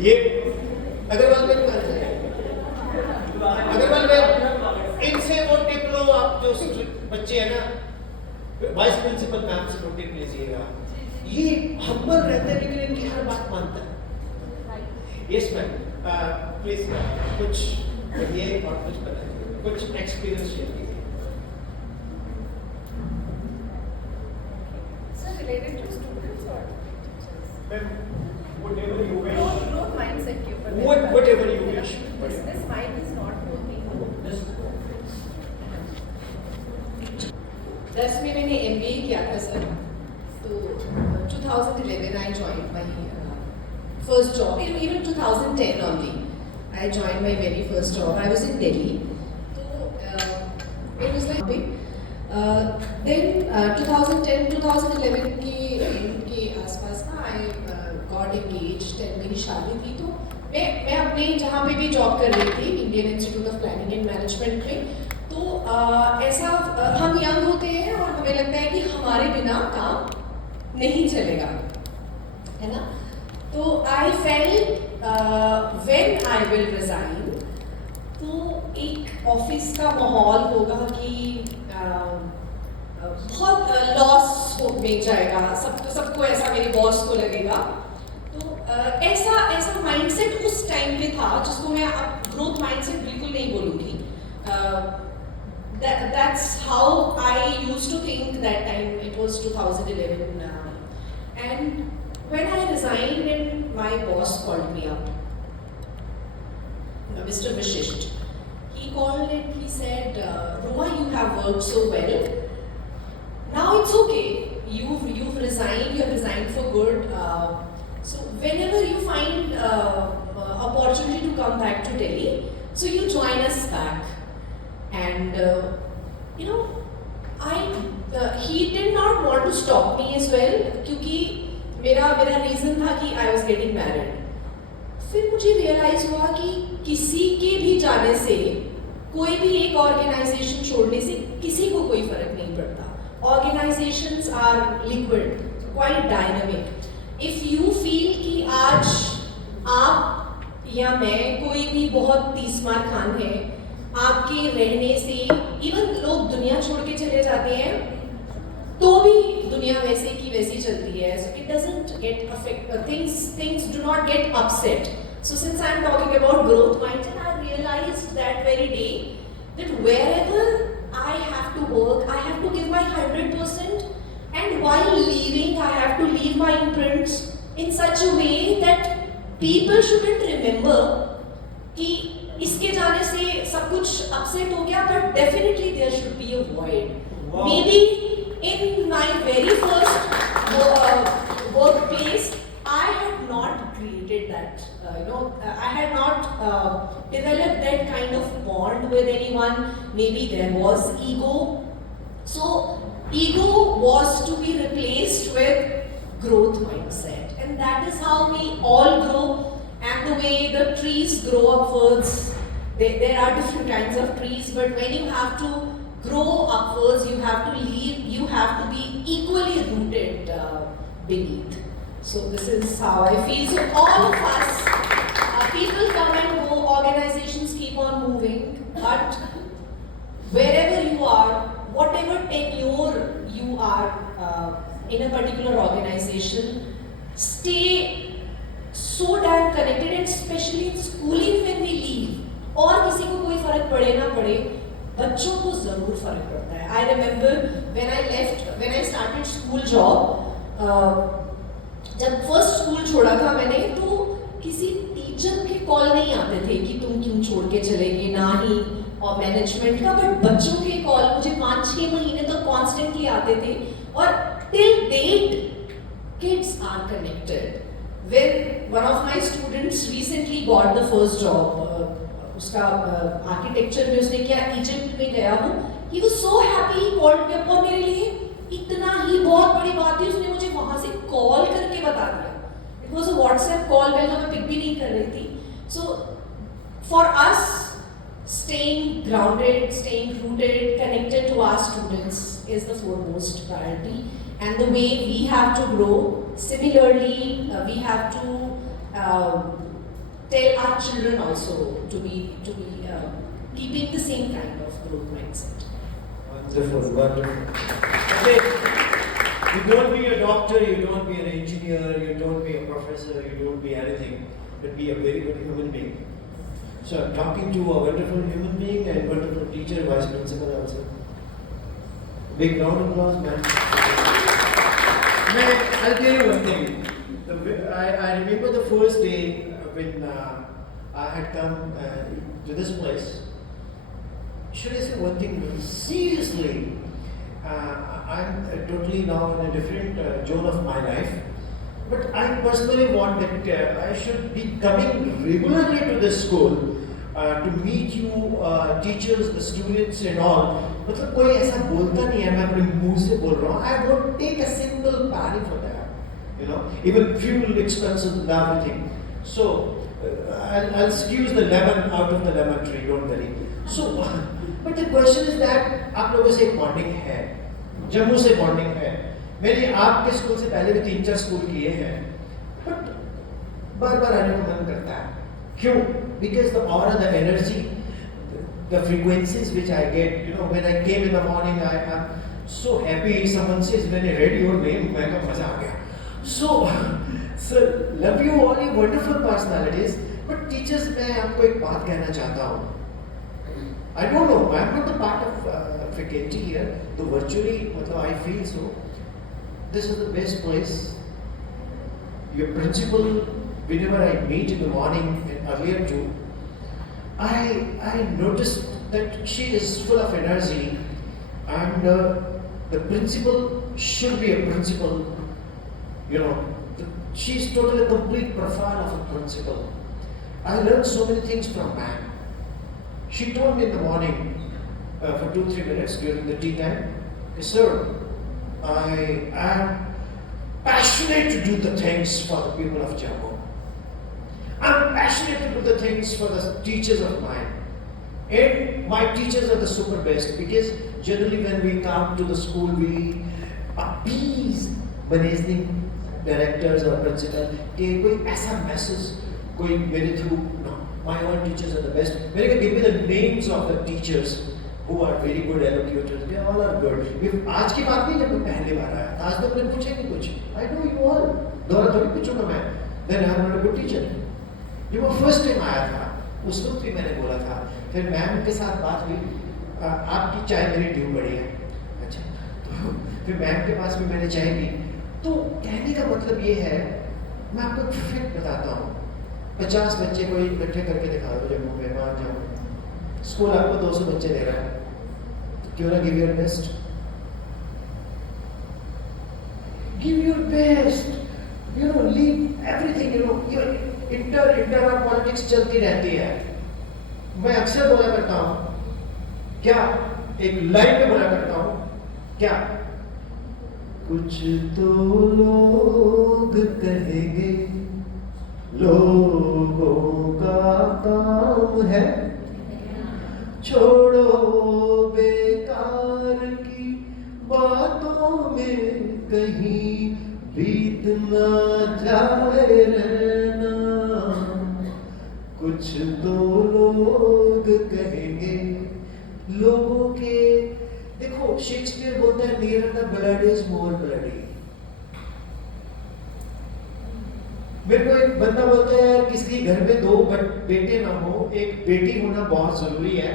ये अग्रवाल में अग्रवाल में इनसे वो टिप लो आप जो बच्चे हैं ना, वाइस प्रिंसिपल मैम से वो टिप लीजिएगा। ये हम्बल रहते हैं लेकिन इनकी हर बात मानता है। यस मैम, प्लीज कुछ ये और कुछ बताइए, कुछ एक्सपीरियंस शेयर कीजिए। Sir, related to students or teachers? Whatever you wish. Growth mindset के ऊपर। Whatever you wish. This mind is not working. 10 में मैंने MBA किया था sir. So 2011 I joined my first job. Even 2010 only I joined my very first job. I was in Delhi. So it was like big. Then 2010 2011 के आसपास ना I got engaged and मेरी शादी थी। तो मैं अपने जहाँ पे भी जॉब कर रही थी Indian institute of planning and management में, तो ऐसा हम यंग होते हैं और हमें लगता है कि हमारे बिना काम नहीं चलेगा, है ना। तो I felt when I will resign, तो एक ऑफिस का माहौल होगा कि बहुत लॉस में जाएगा, सबको ऐसा मेरे बॉस को लगेगा। तो ऐसा माइंडसेट उस टाइम पे था जिसको मैं अब ग्रोथ माइंडसेट बिल्कुल नहीं बोलूँगी। That's how I used to think that time. It was 2011, and when I resigned and my boss called me up, Mr. Vishisht, he called and he said, Ruma, you have worked so well. Now it's okay. You've resigned. You have resigned for good. So whenever you find opportunity to come back to Delhi, so you join us back. And you know, he did not want to stop me as well, क्योंकि मेरा reason था कि I was getting married. फिर मुझे realise हुआ कि किसी के भी जाने से, कोई भी एक ऑर्गेनाइजेशन छोड़ने से किसी को कोई फर्क नहीं पड़ता। Organisations are liquid, quite dynamic. If you feel कि आज आप या मैं, कोई भी बहुत तीसमार खान है, आपके रहने से इवन लोग दुनिया छोड़ के चले जाते हैं तो भी दुनिया वैसे की वैसी चलती है। So it doesn't get affect things do not get upset. So since I am talking about growth mindset, I realized that very day that wherever I have to work, I have to give my 100%, and while leaving, I have to leave my imprints in such a way that people shouldn't remember कि इसके जाने से सब कुछ upset हो गया, but definitely there should be a void. Wow. Maybe in my very first workplace, I had not created that, I had not developed that kind of bond with anyone. Maybe there was ego. So ego was to be replaced with growth mindset, and that is how we all grow. And the way the trees grow upwards, there are different kinds of trees, but when you have to grow upwards, you have to be equally rooted beneath. So this is how I feel. So all of us, people come and go, organizations keep on moving, but wherever you are, whatever tenure you are in a particular organization, stay so damn connected, and especially in schooling when we leave, और किसी को कोई फर्क पड़े ना पड़े, बच्चों को जरूर फर्क पड़ता है। I remember when I started school job, जब फर्स्ट स्कूल छोड़ा था मैंने, तो किसी टीचर के कॉल नहीं आते थे कि तुम क्यों छोड़ के चलेगी, ना ही और मैनेजमेंट का, बट बच्चों के कॉल मुझे 5-6 महीने तक कॉन्स्टेंटली आते थे। और till date kids are connected. When one of my students recently got the first job, उसका आर्किटेक्चर में उसने किया, इजिप्ट में गया हूँ, he was so happy, he called me up, और मेरे लिए इतना ही बहुत बड़ी बात थी, उसने मुझे वहाँ से कॉल करके बता दिया। It was a WhatsApp call, पहले तो मैं पिक भी नहीं कर रही थी। So for us, staying grounded, staying rooted, connected to our students is the foremost priority. And the way we have to grow, similarly, we have to tell our children also to be keeping the same kind of growth mindset? Wonderful, wonderful. Okay. You don't be a doctor, you don't be an engineer, you don't be a professor, you don't be anything, but be a very good human being. So I'm talking to a wonderful human being and wonderful teacher, vice principal also. Big round of applause, man. I'll tell you one thing. I remember the first day when I had come to this place. Should I say one thing? Seriously, I'm totally now in a different zone of my life. But I personally want that I should be coming regularly to this school to meet you, teachers, the students and all. मतलब कोई ऐसा बोलता नहीं है, मैं अपने मुंह से बोल रहा हूँ. I won't take a single penny for that. You know, even fuel expenses and everything. So I'll squeeze the lemon out of the lemon tree. Don't worry. So, but the question is that आप लोगों से एक bonding है, जम्मू से bonding है. मैंने आपके school से पहले भी 3-4 स्कूल किए हैं, बट बार बार आने का मन करता है. क्यों? Because the aura, the energy, the frequencies which I get, you know, when I came in the morning, I'm so happy. Someone says, when I read your name, मैं का मजा आ गया. So, sir, love you all, you wonderful personalities. But teachers, मैं आपको एक बात कहना चाहता हूँ. I don't know, I'm not the part of faculty here. तो virtually, मतलब I feel so. This is the best place. Your principal, whenever I meet in the morning and earlier too, I noticed that she is full of energy, and the principal should be a principal. You know, she's totally a complete profile of a principal. I learned so many things from ma'am. She told me in the morning for 2-3 minutes during the tea time, sir, I am passionate to do the things for the people of Jammu. I'm passionate to do the things for the teachers of mine. And my teachers are the super best, because generally when we come to the school, we appease managing directors or principal कि कोई ऐसा message कोई मेरे through. No, my own teachers are the best. मेरे को give me the names of the teachers who are very good allocators. They all are good. आज की बात नहीं, जब मैं पहली बार आया, आज तक मैंने पूछा नहीं कुछ. I know you all. दोबारा थोड़ी पूछूंगा मैं. Then I am not a good teacher. ये वो फर्स्ट टाइम आया था, उस वक्त भी मैंने बोला था. फिर मैम के साथ बात हुई, आपकी चाय मेरी ड्यू बढ़ी है. अच्छा, तो फिर मैम के पास भी मैंने चाय पी. तो कहने का मतलब ये है, मैं आपको एक फैक्ट बताता हूँ. 50 बच्चे कोई इकट्ठे करके दिखा दो जम्मू में, वहाँ जाओ. स्कूल आपको 200 बच्चे दे रहा है, तो क्यों ना give your best. Give your best. You know, leave everything. You know, inter politics चलती रहती है. मैं अक्सर बोला करता हूँ, क्या एक लाइन में बोला करता हूँ, क्या कुछ तो लोग कहेंगे, लोगों का काम है, छोड़ो बेकार की बातों में कहीं बीत ना जाए रहना. कुछ तो लोग कहेंगे, लोगों के. देखो, शेक्सपियर बोलता है, near the blood is more bloody. मेरे को एक बंदा बोलता है, यार किसी घर में 2 बेटे ना हो, एक बेटी होना बहुत जरूरी है.